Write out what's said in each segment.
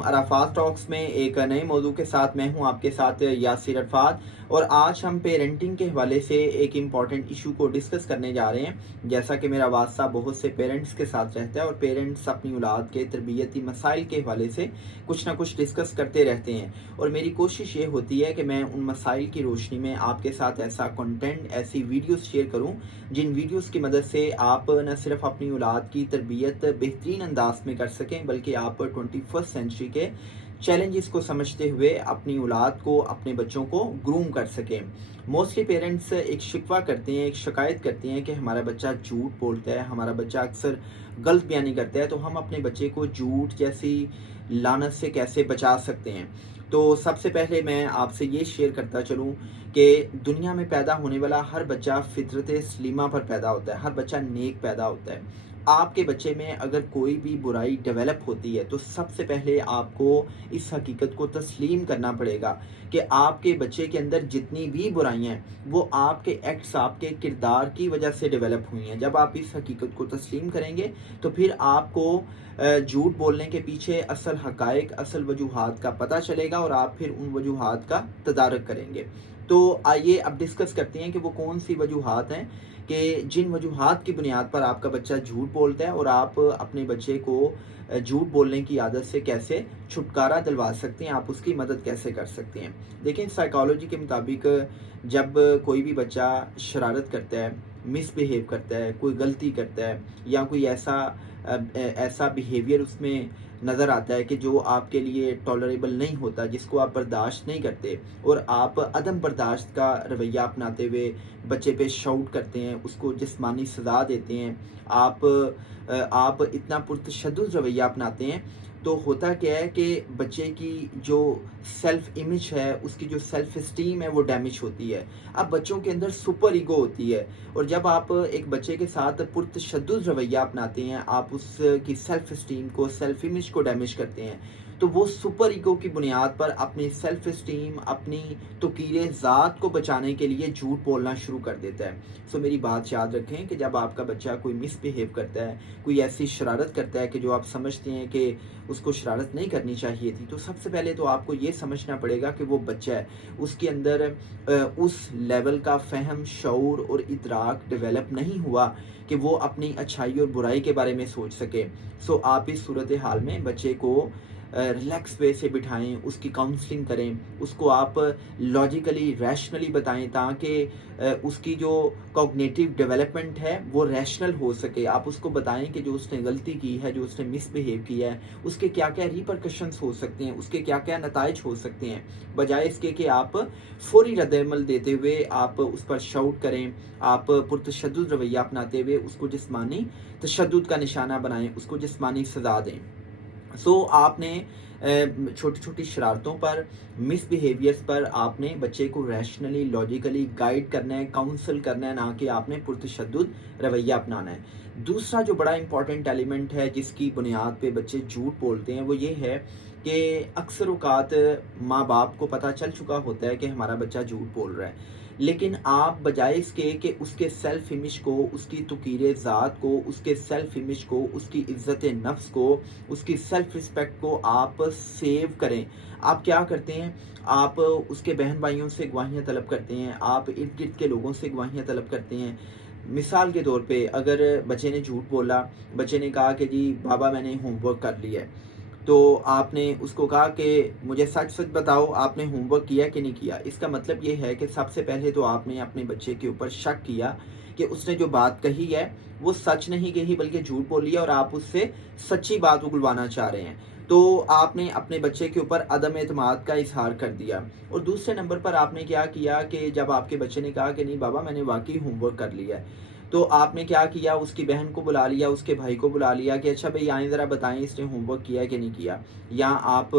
Arafat talks में एक नए मौजू के साथ मैं हूं आपके साथ यासिर अरफात। और आज हम पेरेंटिंग के हवाले से एक इम्पॉर्टेंट इशू को डिस्कस करने जा रहे हैं। जैसा कि मेरा वास्ता बहुत से पेरेंट्स के साथ रहता है और पेरेंट्स अपनी औलाद के तरबियती मसाइल के हवाले से कुछ ना कुछ डिस्कस करते रहते हैं, और मेरी कोशिश ये होती है कि मैं उन मसाइल की रोशनी में आपके साथ ऐसा कंटेंट, ऐसी वीडियोस शेयर करूं जिन वीडियोस की मदद से आप न सिर्फ अपनी औलाद की तरबियत बेहतरीन अंदाज में कर सकें, बल्कि आप 21st सेंचुरी के चैलेंजेस को समझते हुए अपनी औलाद को, अपने बच्चों को ग्रूम कर सकें। मोस्टली पेरेंट्स एक शिकवा करते हैं, एक शिकायत करते हैं कि हमारा बच्चा झूठ बोलता है, हमारा बच्चा अक्सर गलत बयानी करता है, तो हम अपने बच्चे को झूठ जैसी लानत से कैसे बचा सकते हैं। तो सबसे पहले मैं आपसे ये शेयर करता चलूँ कि दुनिया में पैदा होने वाला हर बच्चा फितरत सलीमा पर पैदा होता है, हर बच्चा नेक पैदा होता है। आपके बच्चे में अगर कोई भी बुराई डेवलप होती है तो सबसे पहले आपको इस हकीकत को तस्लीम करना पड़ेगा कि आपके बच्चे के अंदर जितनी भी बुराइयां हैं वो आपके एक्ट्स, आपके किरदार की वजह से डेवलप हुई हैं। जब आप इस हकीकत को तस्लीम करेंगे तो फिर आपको झूठ बोलने के पीछे असल हकायक, असल वजूहात का पता चलेगा और आप फिर उन वजूहात का तदारक करेंगे। तो आइए अब डिस्कस करते हैं कि वो कौन सी वजूहात हैं कि जिन वजूहात की बुनियाद पर आपका बच्चा झूठ बोलता है, और आप अपने बच्चे को झूठ बोलने की आदत से कैसे छुटकारा दिलवा सकते हैं, आप उसकी मदद कैसे कर सकते हैं। देखिए, साइकोलॉजी के मुताबिक जब कोई भी बच्चा शरारत करता है, मिसबिहेव करता है, कोई गलती करता है, या कोई ऐसा बिहेवियर उसमें नज़र आता है कि जो आपके लिए टॉलरेबल नहीं होता, जिसको आप बर्दाश्त नहीं करते, और आप अदम बर्दाश्त का रवैया अपनाते हुए बच्चे पे शाउट करते हैं, उसको जिस्मानी सज़ा देते हैं, आप इतना पुरतशद्दुद रवैया अपनाते हैं, तो होता क्या है कि बच्चे की जो सेल्फ इमेज है, उसकी जो सेल्फ इस्टीम है वो डैमेज होती है। अब बच्चों के अंदर सुपर ईगो होती है, और जब आप एक बच्चे के साथ पुरतशद्दुद रवैया अपनाते हैं, आप उसकी सेल्फ इस्टीम को, सेल्फ इमेज को डैमेज करते हैं, तो वो सुपर ईगो की बुनियाद पर अपनी सेल्फ इस्टीम, अपनी तौकीर ज़ात को बचाने के लिए झूठ बोलना शुरू कर देता है। सो मेरी बात याद रखें कि जब आपका बच्चा कोई मिसबिहेव करता है, कोई ऐसी शरारत करता है कि जो आप समझते हैं कि उसको शरारत नहीं करनी चाहिए थी, तो सबसे पहले तो आपको ये समझना पड़ेगा कि वो बच्चा है, उसके अंदर उस लेवल का फ़हम, शऊर और इदराक डेवलप नहीं हुआ कि वो अपनी अच्छाई और बुराई के बारे में सोच सके। सो आप इस सूरत हाल में बच्चे को रिलैक्स वे से बिठाएं, उसकी काउंसलिंग करें, उसको आप लॉजिकली, रैशनली बताएं, ताकि उसकी जो कॉग्निटिव डेवलपमेंट है वो रैशनल हो सके। आप उसको बताएं कि जो उसने गलती की है, जो उसने मिसबिहेव किया है, उसके क्या क्या रिपरकशंस हो सकते हैं, उसके क्या क्या नताइज हो सकते हैं, बजाय इसके कि आप फौरी रद्द-ए-अमल देते हुए आप उस पर शाउट करें, आप पुरतशद्दुद रवैया अपनाते हुए उसको जिस्मानी तशद्दुद का निशाना बनाएं, उसको जिस्मानी सज़ा दें। सो आपने छोटी छोटी शरारतों पर, मिसबिहेवियर्स पर आपने बच्चे को रैशनली, लॉजिकली गाइड करना है, काउंसल करना है, ना कि आपने पुरतशद्दुद रवैया अपनाना है। दूसरा जो बड़ा इंपॉर्टेंट एलिमेंट है जिसकी बुनियाद पे बच्चे झूठ बोलते हैं वो ये है कि अक्सर औक़ात माँ बाप को पता चल चुका होता है कि हमारा बच्चा झूठ बोल रहा है, लेकिन आप बजाय इसके कि उसके सेल्फ इमेज को, उसकी तौकीर ज़ात को, उसके सेल्फ इमेज को, उसकी इज़्ज़त नफ्स को, उसकी सेल्फ रिस्पेक्ट को आप सेव करें, आप क्या करते हैं, आप उसके बहन भाइयों से गवाहियाँ तलब करते हैं, आप इर्द गिर्द के लोगों से गवाहियाँ तलब करते हैं। मिसाल के तौर पे अगर बच्चे ने झूठ बोला, बच्चे ने कहा कि जी बाबा मैंने होमवर्क कर लिया है, तो आपने उसको कहा कि मुझे सच सच बताओ आपने होमवर्क किया कि नहीं किया। इसका मतलब ये है कि सबसे पहले तो आपने अपने बच्चे के ऊपर शक किया कि उसने जो बात कही है वो सच नहीं कही बल्कि झूठ बोली है, और आप उससे सच्ची बात उगलवाना चाह रहे हैं। तो आपने अपने बच्चे के ऊपर अदम एतमाद का इजहार कर दिया। और दूसरे नंबर पर आपने क्या किया कि जब आपके बच्चे ने कहा कि नहीं बाबा मैंने वाकई होमवर्क कर लिया है, तो आपने क्या किया, उसकी बहन को बुला लिया, उसके भाई को बुला लिया कि अच्छा भाई आए ज़रा बताएं इसने होमवर्क किया कि नहीं किया। या आप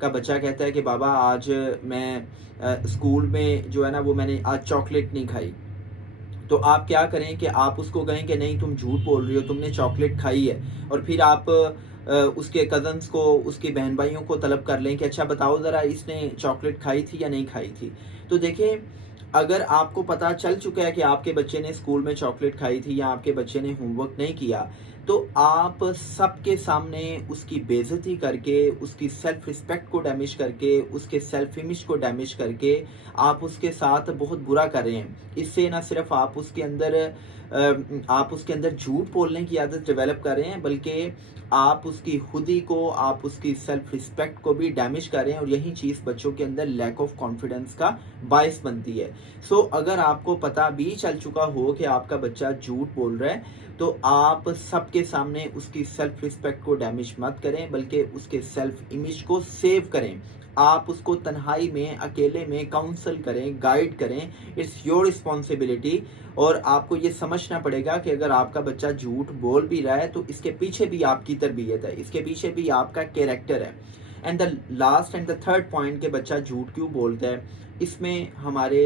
का बच्चा कहता है कि बाबा आज मैं स्कूल में जो है ना वो मैंने आज चॉकलेट नहीं खाई, तो आप क्या करें कि आप उसको कहें कि नहीं तुम झूठ बोल रही हो, तुमने चॉकलेट खाई है, और फिर आप उसके कज़न्स को, उसके बहन भाइयों को तलब कर लें कि अच्छा बताओ ज़रा इसने चॉकलेट खाई थी या नहीं खाई थी। तो देखें, अगर आपको पता चल चुका है कि आपके बच्चे ने स्कूल में चॉकलेट खाई थी या आपके बच्चे ने होमवर्क नहीं किया, तो आप सबके सामने उसकी बेइज्जती करके, उसकी सेल्फ रिस्पेक्ट को डैमेज करके, उसके सेल्फ इमेज को डैमेज करके आप उसके साथ बहुत बुरा कर रहे हैं। इससे ना सिर्फ आप उसके अंदर झूठ बोलने की आदत डेवलप कर रहे हैं, बल्कि आप उसकी खुदी को, आप उसकी सेल्फ रिस्पेक्ट को भी डैमेज कर रहे हैं, और यही चीज़ बच्चों के अंदर लैक ऑफ कॉन्फिडेंस का बायस बनती है। सो अगर आपको पता भी चल चुका हो कि आपका बच्चा झूठ बोल रहा है, तो आप सबके सामने उसकी सेल्फ रिस्पेक्ट को डैमेज मत करें, बल्कि उसके सेल्फ इमेज को सेव करें। आप उसको तन्हाई में, अकेले में काउंसल करें, गाइड करें। It's your responsibility. और आपको ये समझना पड़ेगा कि अगर आपका बच्चा झूठ बोल भी रहा है तो इसके पीछे भी आपकी तरबियत है, इसके पीछे भी आपका कैरेक्टर है। And the last and the third point कि बच्चा झूठ क्यों बोलता है, इसमें हमारे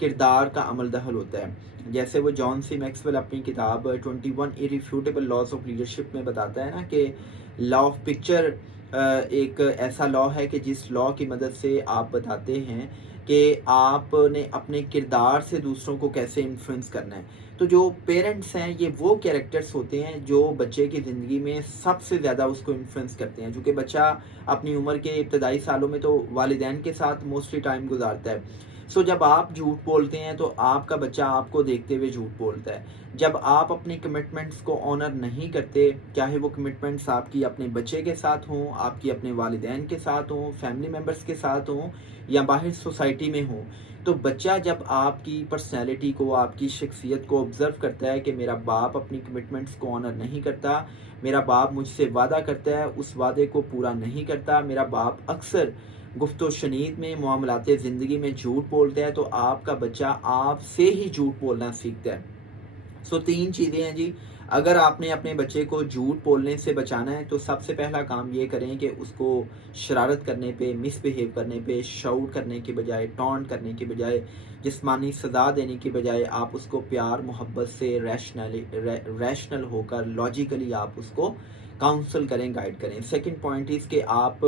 किरदार का अमल दखल होता है। जैसे वो जॉन सी मैक्सवेल अपनी किताब 21 इररिफ्यूटेबल लॉज ऑफ लीडरशिप में बताता है ना कि लॉ ऑफ पिक्चर एक ऐसा लॉ है कि जिस लॉ की मदद से आप बताते हैं कि आपने अपने किरदार से दूसरों को कैसे इन्फ्लुएंस करना है। तो जो पेरेंट्स हैं, ये वो कैरेक्टर्स होते हैं जो बच्चे की ज़िंदगी में सबसे ज़्यादा उसको इन्फ्लुएंस करते हैं। चूँकि बच्चा अपनी उम्र के इब्तदाई सालों में तो वालिदैन के साथ मोस्टली टाइम गुजारता है। सो जब आप झूठ बोलते हैं तो आपका बच्चा आपको देखते हुए झूठ बोलता है। जब आप अपनी कमिटमेंट्स को ऑनर नहीं करते, चाहे वो कमिटमेंट्स आपकी अपने बच्चे के साथ हों, आपकी अपने वालिदैन के साथ हों, फैमिली मेम्बर्स के साथ हों, या बाहर सोसाइटी में हों, तो बच्चा जब आपकी पर्सनैलिटी को, आपकी शख्सियत को ऑब्ज़र्व करता है कि मेरा बाप अपनी कमिटमेंट्स को ऑनर नहीं करता, मेरा बाप मुझसे वादा करता है, उस वादे को पूरा नहीं करता, मेरा बाप अक्सर गुफ्तो शनीद में, मामलात ज़िंदगी में झूठ बोलता है, तो आपका बच्चा आपसे ही झूठ बोलना सीखता है। सो 3 चीज़ें हैं जी। अगर आपने अपने बच्चे को झूठ बोलने से बचाना है तो सबसे पहला काम ये करें कि उसको शरारत करने पे, मिसबिहेव करने पे, शाउट करने के बजाय, टॉन्ट करने के बजाय, जिस्मानी सज़ा देने के बजाय आप उसको प्यार मोहब्बत से रैशनल होकर लॉजिकली आप उसको काउंसल करें, गाइड करें। सेकंड पॉइंट इज़ कि आप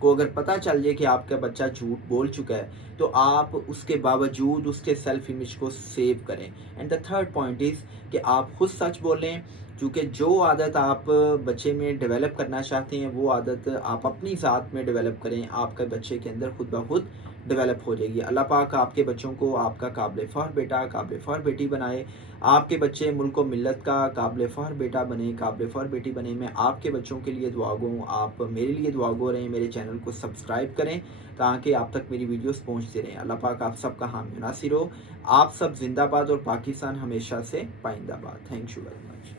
को अगर पता चल जाए कि आपका बच्चा झूठ बोल चुका है, तो आप उसके बावजूद उसके सेल्फ इमेज को सेव करें। And the third point is कि आप खुद सच बोलें, क्योंकि जो आदत आप बच्चे में डेवलप करना चाहते हैं वो आदत आप अपनी ज़ात में डेवलप करें, आपके बच्चे के अंदर खुद ब खुद डेवलप हो जाएगी। अल्लाह पाक आपके बच्चों को आपका काबिल फ़ख्र बेटा, काबिल फ़ख्र बेटी बनाए। आपके बच्चे मुल्क व मिल्लत का काबिल फ़ख्र बेटा बने, काबिल फ़ख्र बेटी बने। मैं आपके बच्चों के लिए दुआ गो हूँ, आप मेरे लिए दुआ गो रहें। मेरे चैनल को सब्सक्राइब करें ताकि आप तक मेरी वीडियोस पहुँचती रहें। अल्लाह पाक आप सबका हामी नासिर हो। आप सब जिंदाबाद और पाकिस्तान हमेशा से पाइंदाबाद। Thank you very much.